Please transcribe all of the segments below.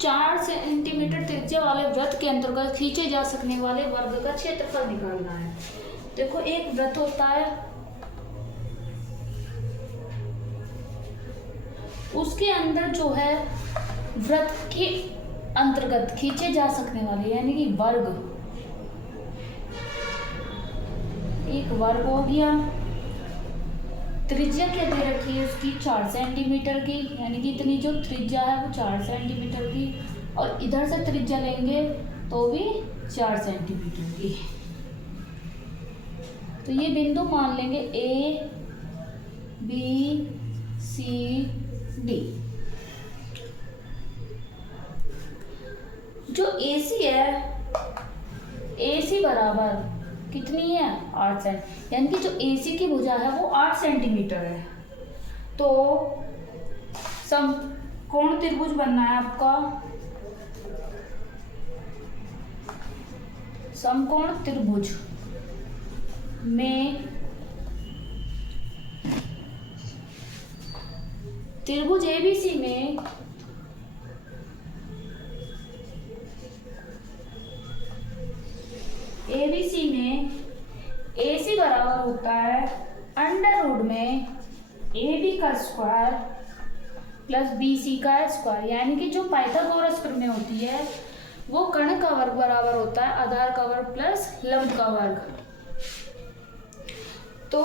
4 centimetre त्रिज्या वाले वृत्त के अंतर्गत खींचे जा सकने वाले वर्ग का क्षेत्रफल निकालना है। देखो एक वृत्त होता है, उसके अंदर जो है वृत्त के अंतर्गत खींचे जा सकने वाले यानी कि वर्ग, एक वर्ग हो गया। त्रिज्या क्या दे रखी है उसकी 4 सेंटीमीटर की, यानी कि इतनी जो त्रिज्या है वो 4 सेंटीमीटर की, और इधर से त्रिज्या लेंगे तो भी 4 सेंटीमीटर की। तो ये बिंदु मान लेंगे ए बी सी डी। जो AC है, AC बराबर कितनी है 8 सेंटीमीटर, यानी कि जो AC की भुजा है वो 8 सेंटीमीटर है। तो समकोण त्रिभुज बनना है आपका, समकोण त्रिभुज में त्रिभुज ABC में AC बराबर होता है अंडर रूट में AB का स्क्वायर प्लस BC का स्क्वायर, यानी कि जो पाइथागोरस प्रमेय होती है वो कर्ण का वर्ग बराबर होता है आधार का वर्ग प्लस लंब का वर्ग। तो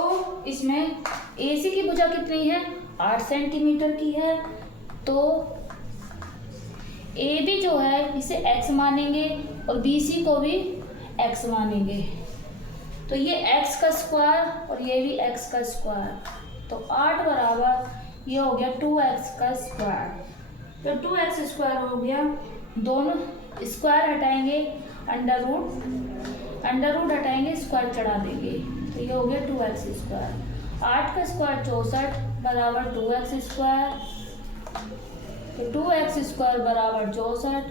इसमें AC की भुजा कितनी है 8 सेंटीमीटर की है, तो AB जो है इसे x मानेंगे और BC को भी x मानेंगे, तो ये x का स्क्वायर और ये भी x का स्क्वायर, तो 8 बराबर ये हो गया 2x का स्क्वायर। तो 2x स्क्वायर हो गया, दोनों स्क्वायर हटाएंगे अंडर रूट हटाएंगे स्क्वायर चढ़ा देंगे, तो ये हो गया 2x स्क्वायर। 8 का स्क्वायर 64 बराबर 2x स्क्वायर, तो 2x स्क्वायर बराबर 64,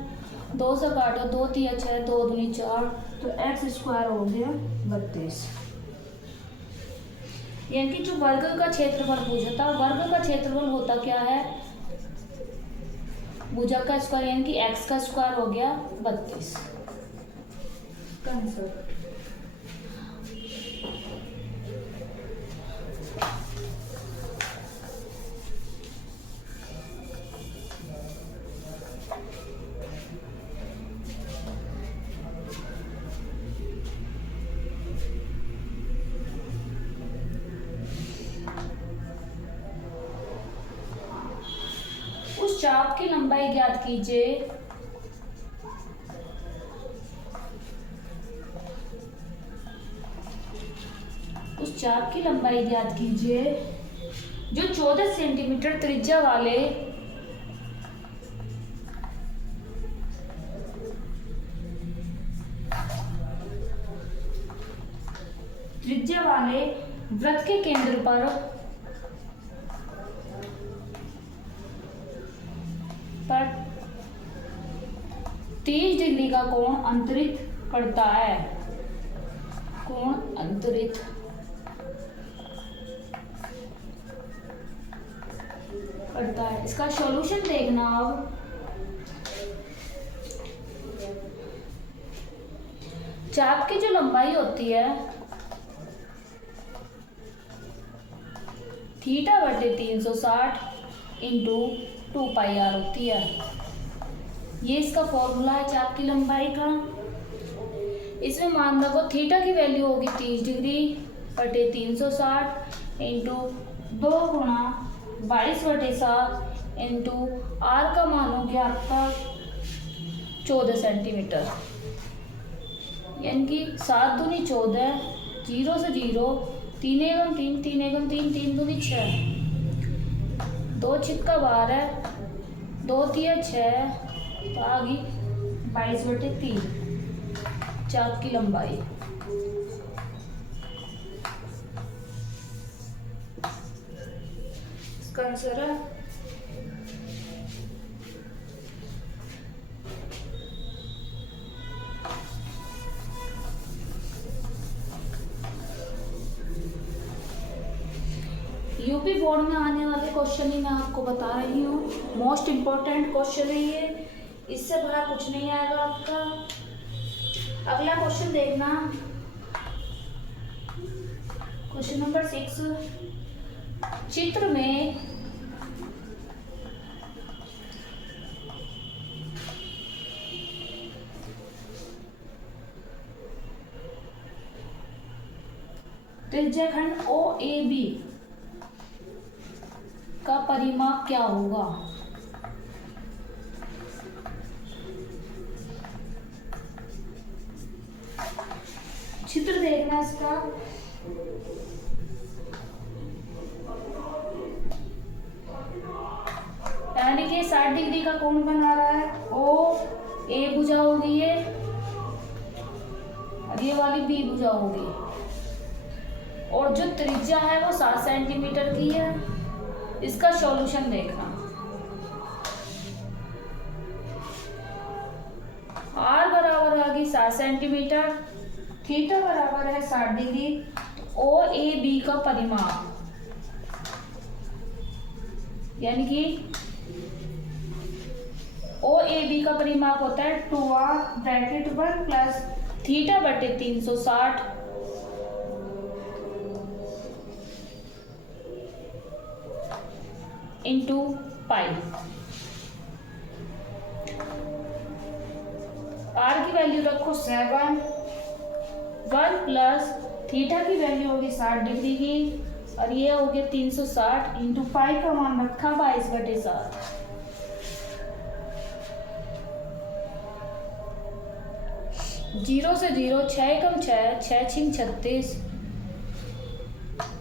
2 से काटो 2 3 6 2 दूनी 4, तो x स्क्वायर हो गया 32। यानी कि जो वर्ग का क्षेत्रफल पूछा था, वर्ग का क्षेत्रफल होता क्या है भुजा का स्क्वायर, यानी कि x का स्क्वायर हो गया 32 का आंसर। उस चाप की लंबाई ज्ञात कीजिए जो 14 सेंटीमीटर त्रिज्या वाले वृत्त के केंद्र पर 30 डिग्री का कोण अंतरित करता है, इसका सॉल्यूशन देखना। अब चाप की जो लंबाई होती है θ/360 इंटू 2πr होती है, ये इसका फॉर्मूला है चाप की लंबाई का। इसमें मान रखो थीटा की वैल्यू होगी 30 डिग्री बटे 360 इंटू 2 गुणा 22/7 इंटू आर का मान हो गया आपका 14 सेंटीमीटर, यानी कि 7 दूनी 14, 0 से 0, 3 एकम 3, 3 एकम 3, 3 दूनी 6, 2 छिक्का 12, 2 तिया 6, तो आ गई 22/3 चाप की लंबाई। इसका आंसर है यूपी बोर्ड में आने वाले क्वेश्चन ही मैं आपको बता रही हूँ, मोस्ट इम्पोर्टेंट क्वेश्चन है ये। इससे बाहर कुछ नहीं आएगा आपका। अगला क्वेश्चन देखना, क्वेश्चन नंबर 6। चित्र में त्रिज्याखंड OAB का परिमाप क्या होगा? चित्र देखना इसका। यानी कि 60 डिग्री का कोण बना रहा है, OA भुजा होगी ये, और ये वाली B भुजा होगी, और जो त्रिज्या है वो 7 सेंटीमीटर की है। इसका सॉल्यूशन देखना। R बराबर आ गई 7 सेंटीमीटर, थीटा बराबर है 60 डिग्री, तो OAB का परिमाप यानी कि OAB का परिमाप होता है 2R ब्रैकेट 1 प्लस थीटा बटे 360 इंटू पाई। R की वैल्यू रखो 7, 1 प्लस थीटा की वैल्यू होगी 60 डिग्री की, और ये हो गया 360 इंटू पाई का मान रखा 22/7। जीरो से जीरो, 6 एकम 6, 6 छिंग 36,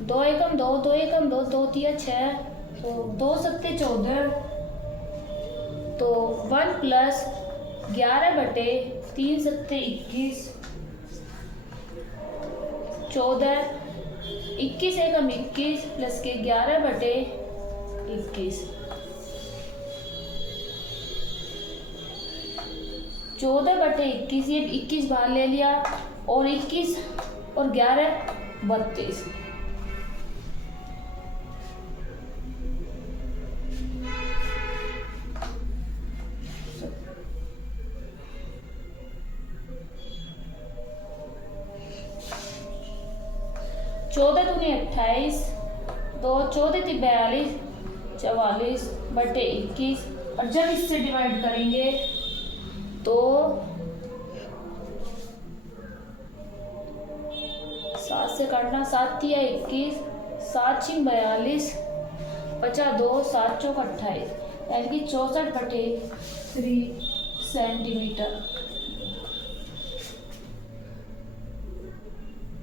2 एकम 2, 2 एकम 2, 2 तिया 6, तो 2 सत्ते 14, तो 1 प्लस 11 बटे 3 सत्ते 21, 14, 21 एकम 21 प्लस के 11 बटे 21, 14 बटे 21, ये 21 बाहर ले लिया, और 21 और 11 32। चौदह दूनी 28, 2 14 थी 42, 44 बटे 21, और जब इससे डिवाइड करेंगे तो 7 से काटना, 7 तिया 21, 7 छिंग 42, 52, 7 चौक 28, यानी कि 64 बटे 3 सेंटीमीटर।